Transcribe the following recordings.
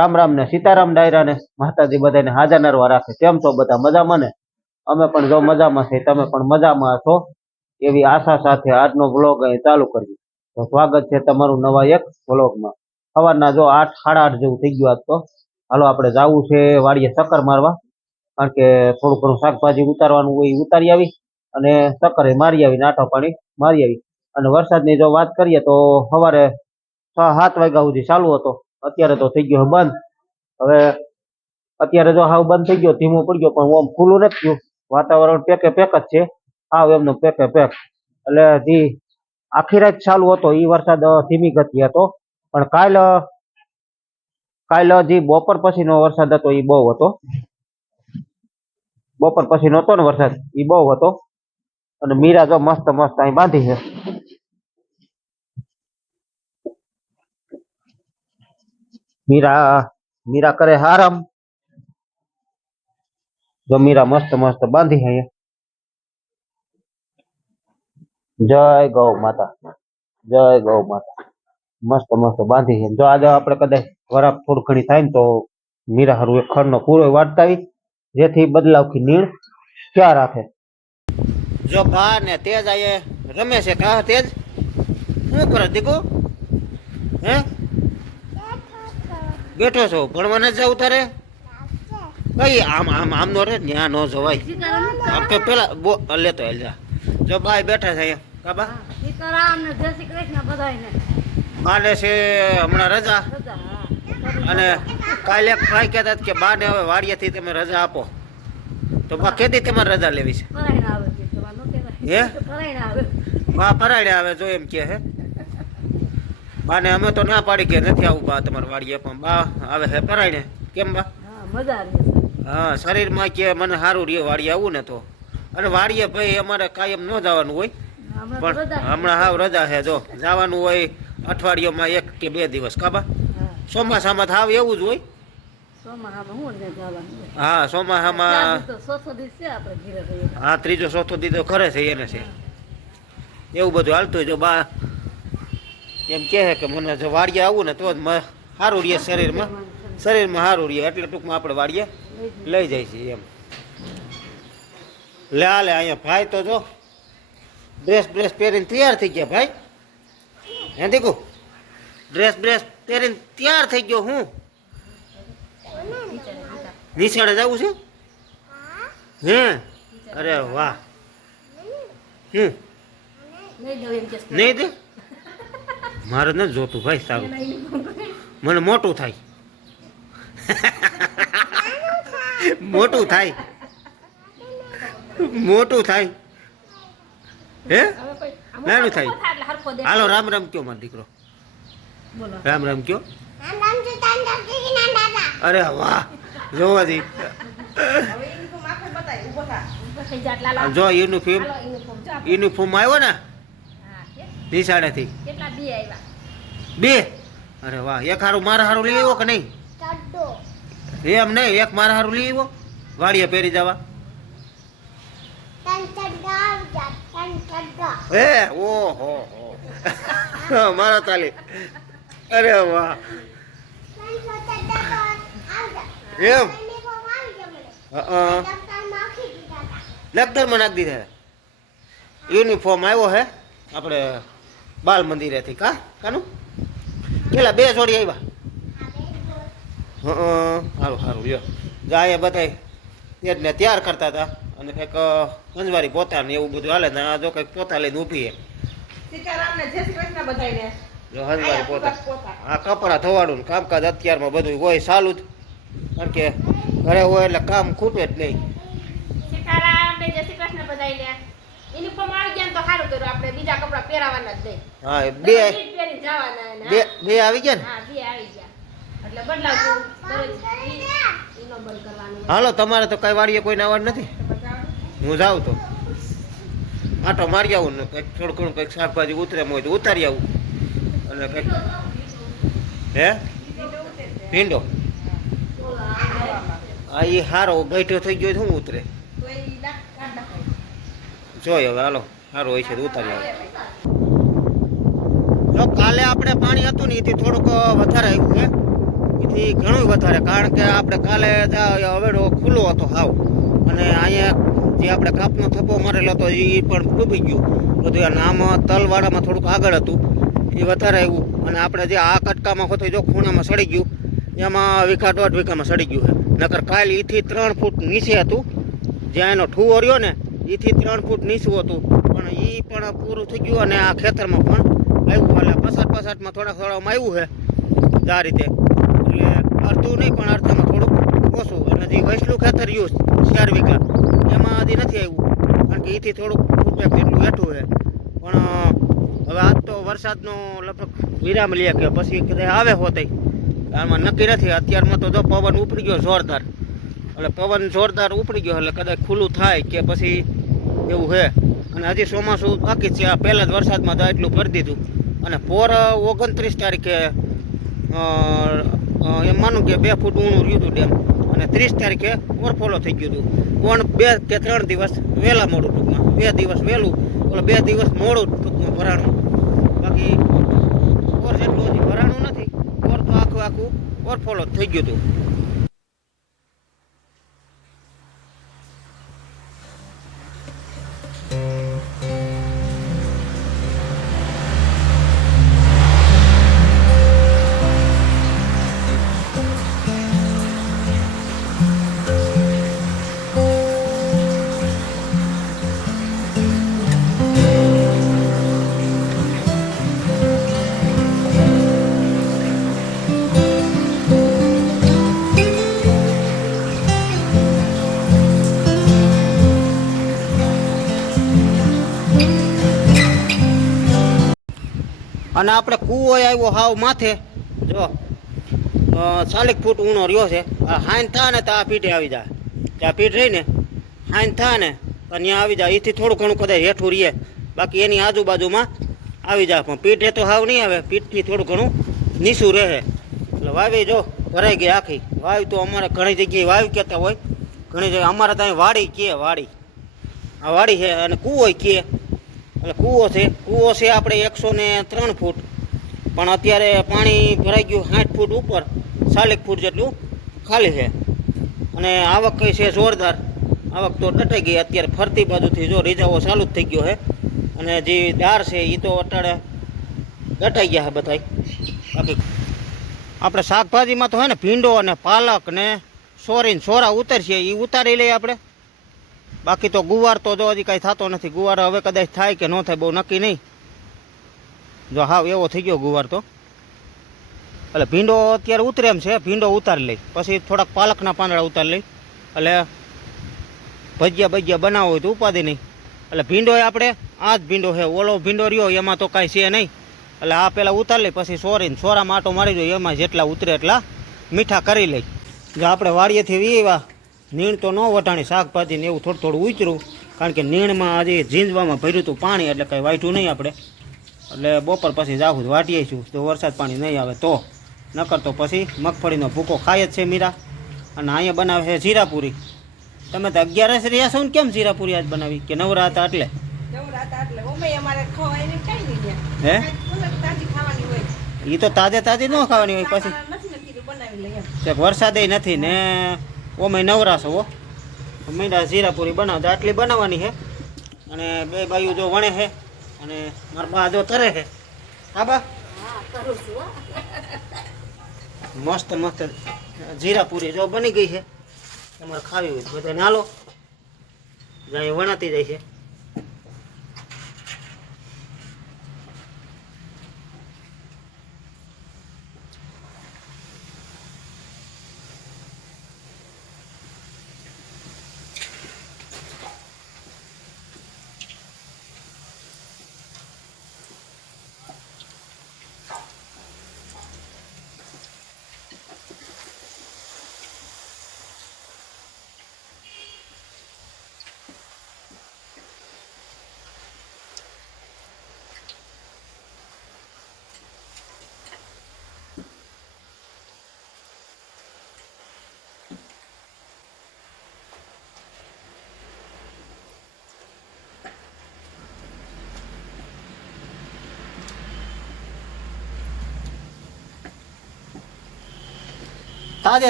રામ રામ ને સીતારામ ડાયરા ને માતાજી બધાને હાજર નરવા રાખે। કેમ છો બધા મજામાં ને? અમે પણ જો મજામાં છે, તમે પણ મજામાં છો એવી આશા સાથે આજનો વ્લોગ અહીં ચાલુ કરીએ। તો સ્વાગત છે તમારું નવા એક વ્લોગમાં। સવારના જો 8 સાડા 8 જેવું થઈ ગયું આજ તો। હાલો આપણે જવું છે વાડીએ ચક્કર મારવા, કારણ કે થોડું ઘણું શાકભાજી ઉતારવાનું હોય ઉતારી આવી અને ચક્કરે મારી આવી, નાઠો પાણી મારી આવી। અને વરસાદની જો વાત કરીએ તો સવારે 6-7 વાગ્યા સુધી ચાલુ હતો, અત્યારે તો થઈ ગયો બંધ। હવે અત્યારે જો હાવ બંધ થઈ ગયો, ધીમો પડી ગયો, પણ ઓમ ખુલ્લું નથી થયું। વાતાવરણ પેકે પેક જ છે, હાવ એમનો પેકે પેક। એટલે જે આખી રાત ચાલુ હતો એ વરસાદ ધીમી ગતિ હતો, પણ કાલ જે બપોર પછીનો વરસાદ હતો એ બહુ હતો। બપોર પછી નહોતો ને વરસાદ, એ બહુ હતો। અને મીરા જો મસ્ત મસ્ત અહીં બાંધી છે। મીરા કરે આરામ। જો મીરા મસ્ત મસ્ત બાંધી છે। જય ગૌ માતા, જય ગૌ માતા। મસ્ત મસ્ત બાંધી છે। જો આજે આપણે કદાચ વરાપ થોડું ઘણી થાય ને તો મીરા હારું એક ખરનો પૂરો વાટતા આવી, જેથી બદલાવથી નીણ ક્યાં રાખે। જો બા ને તેજ આયે રમે છે। કા તેજ શું કરે દીકુ? હે બેઠો છો? ભણવા નથી જવું તારે? કઈ આમ આમ આમ નો રે, ન્યા નો જવાય। આમ તો પેલા લેતો જા। જો બાય બેઠા છે અહીંયા। કા બા? સીતારામ ને જય શ્રી કૃષ્ણ બધાયને। બાને છે હમણાં રજા, અને કાલે એક ભાઈ કહેતા કે બાને હવે વાડિયાથી તમે રજા આપો, તો બા કેદી તમારે રજા લેવી છે? હે બા પરાયણે આવે જો એમ કે હે બાને। અમે તો ના પાડી કે નથી આવું બા તમારે વાડીએ, પણ બા આવે હે પરાયણે। કેમ બા? હા, શરીરમાં કે મને સારું રહે વાડીએ આવું ને તો। અને વાડીએ ભાઈ અમારે કાયમ ન જવાનું હોય, પણ હમણાં હાવ રજા છે। જો જવાનું હોય અઠવાડિયામાં 1 કે 2 દિવસ। કાબા ચોમાસામાં તો હાવ એવું જ હોય। હા, ચોમાસામાં હા, ત્રીજો ચોથો દીધો ખરે છે એને છે, એવું બધું હાલતું। જો બા એમ કહે કે મને જો વાડીએ આવું ને તો જ સારું રહે શરીરમાં સારું રહે, એટલે ટૂંકમાં આપણે વાડીએ લઈ જાય છે એમ। લે હાલે અહીંયા ભાઈ તો જો ડ્રેસ પહેરીને તૈયાર થઈ ગયા ભાઈ। હે દીકુ? ડ્રેસ પહેરીને તૈયાર થઈ ગયો। હું નિશાળે જવું છે? હે અરે વાહ। નહીં દે? મારે નથી જોતું ભાઈ, સારું મને મોટું થાય મોટું થાય હે નાનું થાય। હાલો રામ રામ કયો મારો દીકરો, રામ રામ કયો। અરે વાહ, જોવા દી જો યુનિફોર્મ આવ્યો ને નિશાળેથી? 2? અરે વાહ, એક હારું મારા હારું લઈ આવ્યો કે નહીં? એમ નહીં, એક મારા હારું લઈ આવ્યો વાડીએ પહેરી જવા। હે ઓહો મારા તાલી, અરે વાહ એમ? લખતરમાં નાખી દીધા યુનિફોર્મ આવ્યો હે આપણે બાલ મંદિરેથી। કાનું પેલા 2 જોડી આવ્યા? સારું સારું લ્યો। જાય બધા એને તૈયાર કરતા હતા, અને કંઈક અંજવારી પોતા ને એવું બધું હાલે ને આ જો કંઈક પોતા લઈને ઊભી હે। જો હંજવારી પોતા, આ કપડા ધોવાડું કામકાજ અત્યારમાં બધું હોય ચાલુ જ, કારણ કે ઘરે હોય એટલે કામ ખૂટે જ નહીં। હા, બે આવી ગયા ને? હાલો તમારે તો કઈ વાડીએ કોઈ આવવાનું નથી, હું જાઉં તો આટો મારી આવું ને કંઈક થોડું ઘણું કંઈક શાકભાજી ઉતરે હોય તો ઉતારી આવું। અને કંઈક હે ભીંડો આ એ સારો બેઠો થઈ ગયો શું ઉતરે જોઈ હવે। હાલો સારું હોય છે તો ઉતારી આવું। જો કાલે આપણે પાણી હતું ને એથી થોડુંક વધારે આવ્યું છે, એથી ઘણું વધારે, કારણ કે આપણે કાલે હવેડો ખુલ્લો હતો હાવ, અને અહીંયા જે આપણે કાપનો થપ્પો મારેલો હતો એ પણ ડૂબી ગયું બધું. અને આમ તલવાડામાં થોડુંક આગળ હતું એ વધારે આવ્યું, અને આપણે જે આ કટકામાં હોતું જો ખૂણામાં સડી ગયું એમાં વીઘા 1.5 વીઘામાં સડી ગયું છે. નકર કાલે એથી 3 ફૂટ નીચે હતું, જ્યાં એનો ઠુવો રહ્યો ને એથી 3 ફૂટ નીચું હતું, પણ એ પણ પૂરું થઈ ગયું. અને આ ખેતરમાં પણ આવ્યું, એટલે પસાટમાં થોડામાં આવ્યું છે આ રીતે, એટલે અડધું નહીં પણ અડધામાં થોડુંક ઓછું. અને જે વૈસલું ખેતર રહ્યું 4 વીઘા એમાં હજી નથી આવ્યું, કારણ કે એથી થોડુંક ફૂટબેક જેટલું હેઠું છે. પણ હવે આજ તો વરસાદનો લગભગ વિરામ લે કે પછી કદાચ આવે હોતે, આમાં નક્કી નથી. અત્યારમાં તો જો પવન ઉપડી ગયો જોરદાર, એટલે પવન જોરદાર ઉપડી ગયો એટલે કદાચ ખુલ્લું થાય કે પછી એવું છે. અને હજી ચોમાસું બાકી છે. આ પહેલા જ વરસાદમાં તો એટલું ભરી દીધું, અને પોર 29 તારીખે એમ માનું કે 2 ફૂટ ઊણું રહ્યું હતું ડેમ, અને 30 તારીખે ઓવરફ્લો થઈ ગયું હતું. પણ 2 કે 3 દિવસ વહેલા મોડું, ટૂંકમાં 2 દિવસ વહેલું, 2 દિવસ મોડું ટૂંકમાં ભરાણું. બાકી પોર જેટલું હજી ભરાણું નથી, પોર તો આખું ઓવરફ્લો થઈ ગયું હતું. અને આપણે કૂવો આવ્યો હાવ માથે, જો 40 ફૂટ ઊણો રહ્યો છે. હાઈન થા ને તો આ પીઠે આવી જાય, ત્યાં પીઠ રહીને હાઈન થા ને તો ત્યાં આવી જાય. એથી થોડું ઘણું કદાચ હેઠું રહીએ, બાકી એની આજુબાજુમાં આવી જાય. પણ પીઠે તો હાવ નહીં આવે, પીઠથી થોડું ઘણું નીચું રહે. એટલે વાવી જો ભરાઈ ગઈ આખી. વાવી તો અમારે ઘણી જગ્યાએ વાવી કહેતા હોય, ઘણી જગ્યાએ અમારે ત્યાં વાડી કહે, વાડી આ વાડી છે. અને કૂવો કહે, એટલે કૂવો છે આપણે 103 ફૂટ, પણ અત્યારે પાણી ભરાઈ ગયું 60 ફૂટ ઉપર, 40 ફૂટ જેટલું ખાલી છે. અને આવક કઈ છે જોરદાર, આવક તો ડટાઈ ગઈ. અત્યારે ફરતી બાજુથી જો રીઝાઓ ચાલુ જ થઈ ગયો છે, અને જે દાર છે એ તો અટાડે ડટાઈ ગયા છે બધાય. બાકી આપણે શાકભાજીમાં તો હે ને ભીંડો અને પાલક ને સોરા ઉતરશે એ ઉતારી લઈએ આપણે. બાકી તો ગુવાર તો જો હજી કાંઈ થતો નથી. ગુવાર હવે કદાચ થાય કે ન થાય બહુ નક્કી નહીં. જો હાવ એવો થઈ ગયો ગુવાર તો. એટલે ભીંડો અત્યારે ઉતરે એમ છે, ભીંડો ઉતારી લઈ, પછી થોડાક પાલકના પાંદડા ઉતારી લઈ, એટલે ભજીયા બનાવવો હોય તો ઉપાધિ નહીં. એટલે ભીંડો આપણે આ જ ભીંડો છે, ઓલો ભીંડો રહ્યો એમાં તો કાંઈ છે નહીં. એટલે આ પહેલાં ઉતારી લઈ, પછી સોરામાં આટો મારી દો, એમાં જેટલા ઉતરે એટલા મીઠા કરી લઈ. જો આપણે વાડીએથી વીવા નીણ તો ન વટાણી, શાકભાજી ને એવું થોડું ઉતર્યું, કારણ કે નીણમાં હજી ઝીંજવામાં ભર્યું હતું પાણી, એટલે કંઈ વાઢ્યું નહીં આપણે. એટલે બપોર પછી જાવું વાટીએ છું, જો વરસાદ પાણી નહીં આવે તો. નકર તો પછી મગફળીનો ભૂકો ખાય જ છે મીરા. અને અહીંયા બનાવે છે જીરાપુરી. તમે તો 11 રહ્યા છો ને, કેમ જીરાપુરી આજ બનાવી? કે નવરા હતા એટલે? હે એ તો તાજે ન ખાવાની હોય, પછી વરસાદે નથી ને ઓમે નવરાશો હો. મીંડા જીરાપુરી બનાવતા આટલી બનાવવાની છે. અને બે બાયું જો વણે છે, અને મારા બા જો તરે છે. હા બા, મસ્ત જીરાપુરી જો બની ગઈ છે. તમારે ખાવી હોય બધા નાલો જાય, વણાતી જાય છે.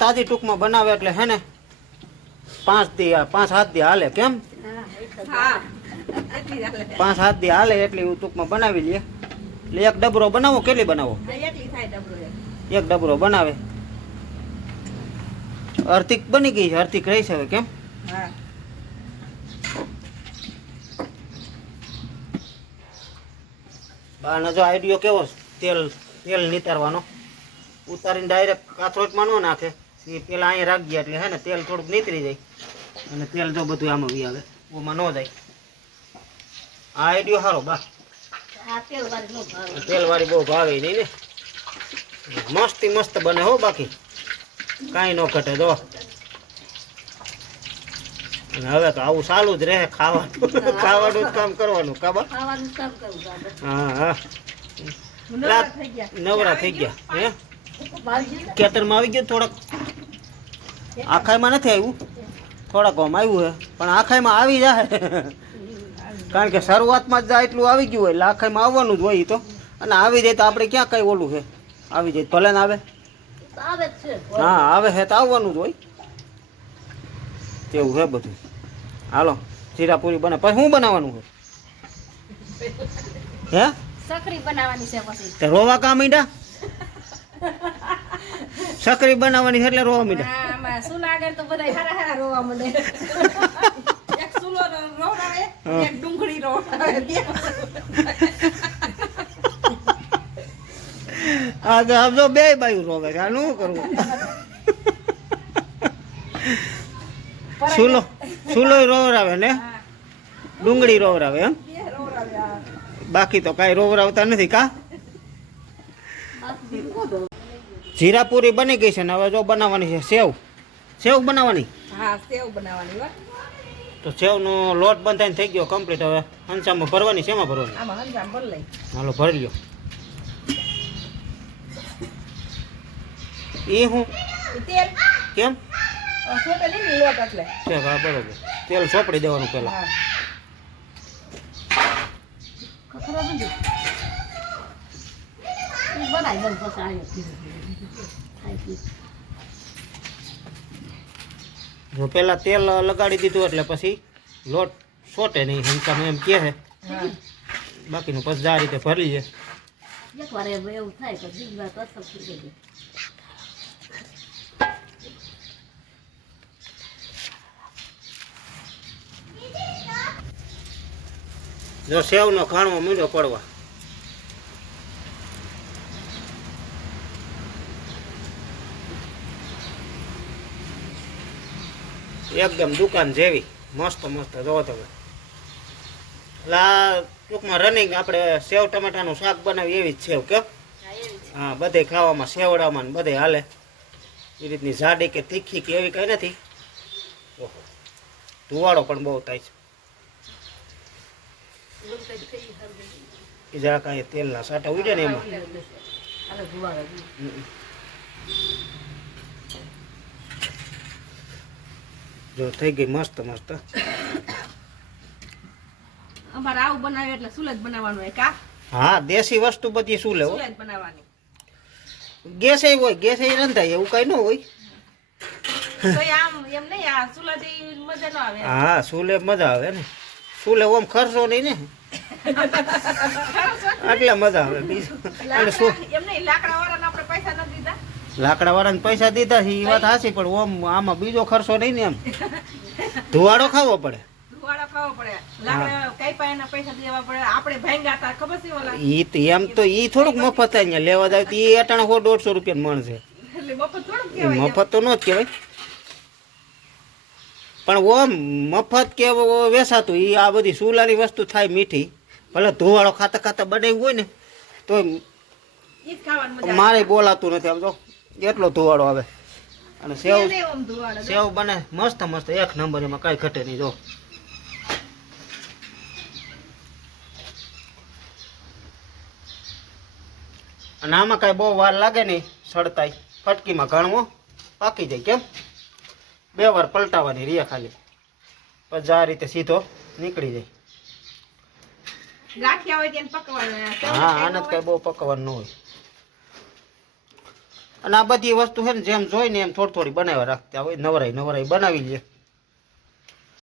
તાજી ટૂંકમાં બનાવે એટલે હે ને 5 7 દી હાલે કેમ? 5 7 દી હાલે એટલી ટૂંકમાં બનાવી લે. એટલે એક ડબરો બનાવો, કેટલી બનાવો? એક ડબરો બનાવે. અર્ધિક બની ગઈ છે, અર્ધિક રહી છે હવે કેમ? બાનો જો આઈડિયો કેવો તેલ નીતારવાનો, ઉતારીને ડાયરેક્ટ કાથરોટમાં ન નાખે, એ પેલા અહીંયા રાખજે એટલે હે ને તેલ થોડુંક નીતરી જાય અને તેલ જો બધું આમાં વી આવે, ઓમાં ન જાય. આ આઈડિયો સારો બા. તેલ વાળી બહુ ભાવે નહીં ને, મસ્તી મસ્ત બને હો, બાકી કાંઈ ન ઘટે જો. અને હવે તો આવું ચાલુ જ રહે, ખાવાનું જ કામ કરવાનું કાબા. હા નવરા થઈ ગયા હે. ખેતરમાં આવી ગયું થોડાક, આખાઈમાં નથી આવ્યું, થોડાક આમ આવ્યું છે પણ આખાઈમાં આવી જાય કારણ કે શરૂઆતમાં જ એટલું આવી ગયું હોય એટલે આખાઈમાં આવવાનું જ હોય તો. અને આવી જાય તો આપણે ક્યાં કઈ ઓલું છે, આવી જાય ભલે ને આવે. હા આવે છે તો આવવાનું જ હોય, તેવું છે બધું. હાલો જીરાપુરી બને પછી શું બનાવવાનું છે? હે સકરી બનાવવાની છે પછી. તે રોવા કા મીંડા? સકરી બનાવવાની છે એટલે રોવા મીંડા. હા આમાં સુલા આગળ તો બધા હારા હારા રોવા મળે. એક સુલો રોવડાવે, એક ડુંગળી રોવડાવે. આ તો આમ જો બે બાયું રોવે છે, આ શું કરવું? સુલો રોવરાવે ને ડુંગળી રોવરાવે એમ, બાકી તો કાંઈ રોવરાવતા નથી કા. જીરાપુરી બની ગઈ છે ને હવે જો બનાવવાની છે સેવ બનાવવાની. હા સેવ બનાવવાની હો. તો સેવનો લોટ બંધાઈને થઈ ગયો કમ્પ્લીટ. હવે હંસામાં ભરવાની, શેમાં ભરવાની? આમાં હંસામ ભર લઈ. હાલો ભરી લ્યો. એ હું તેલ કેમ સોટે નહીં લોટ એટલે છે? હા બરોબર, તેલ ચોપડી દેવાનું પેલા. જો પેલા તેલ લગાડી દીધું એટલે પછી લોટ સોટે નહીં, હંસામાં એમ કહે છે. બાકીનું પછી આ રીતે ભરી લે. એકવાર એવું થાય તો બીજી વાર અસર થઈ જાય. જો સેવનો ઘાણવો મીંડો પડવા. એકદમ દુકાન જેવી મસ્ત મસ્ત જોવો તમે. એટલે આ ટૂંકમાં રનિંગ આપણે સેવ ટમેટાનું શાક બનાવી એવી જ સેવ કેમ? હા બધે ખાવામાં સેવડામાં ને બધે હાલે. એ રીતની જાડી કે તીખી કે એવી કઈ નથી. ઓહો ધુવાડો પણ બહુ થાય છે. એ જરા કાંઈ તેલના સાટા ઉડે ને એમાં. જો થઈ ગઈ મસ્ત મસ્ત. અમારે આવું બનાવે એટલે સુલે જ બનાવવાનું હોય કા? હા દેશી વસ્તુ બધી શું લેવો, સુલે જ બનાવવાની. ગેસે હોય, ગેસે રંધાય એવું કઈ ન હોય. તો આમ એમ નહીં, આ સુલાથી મજા ન આવે. હા સુલે મજા આવે ને, સુલે ઓમ ખર્ચો નહીં ને એટલે મજા આવે. બીજું એમ નહીં, લાકડા વાળાને આપણે પૈસા નથી દીધા. લાકડા વાળાને પૈસા દીધા છે એ વાત સાચી, પણ ઓમ આમાં બીજો ખર્ચો નહીં ને. એમ ધુવાડો ખાવો પડે, ધુવાડો ખાવો પડે, લાકડા કઈ પાયના પૈસા દેવા પડે. આપણે ભાંગ્યા હતા ખબર છે ઓલા. ઈ તો એમ તો ઈ થોડુંક મફત થાય લેવા જાય તો ઈ અટાણે 100-150 રૂપિયા મણ છે. એટલે મફત થોડું કહેવાય. મફત તો ન જ કહેવાય, પણ ઓમ મફત કે વેસાતું ઈ આ બધી સુલાની વસ્તુ થાય મીઠી. ભલે ધુવાડો ખાતા ખાતા બનાવ્યું હોય ને તો ઈ જ ખાવાનું મજા મારે બોલાતું નથી. આમ તો એટલો ધુવાડો આવે. અને સેવ આવે. ઓમ ધુવાડો સેવ બને મસ્ત મસ્ત એક નંબર, એમાં કાંઈ ઘટે નહીં. જો અને આમાં કાંઈ બહુ વાર લાગે નહીં, સડતાય ફટકીમાં ઘણવો પાકી જાય. કેમ 2 વાર પલટાવાની રીયા ખાલી, પછી આ રીતે સીધો નીકળી જાય. ગાંઠિયા હોય તેને પકવાના. હા આને કાંઈ બહુ પકવાનું ન હોય. અને આ બધી વસ્તુ છે ને જેમ જોઈને એમ થોડી થોડી બનાવવા રાખતા હોય, નવરાઈ બનાવી લે.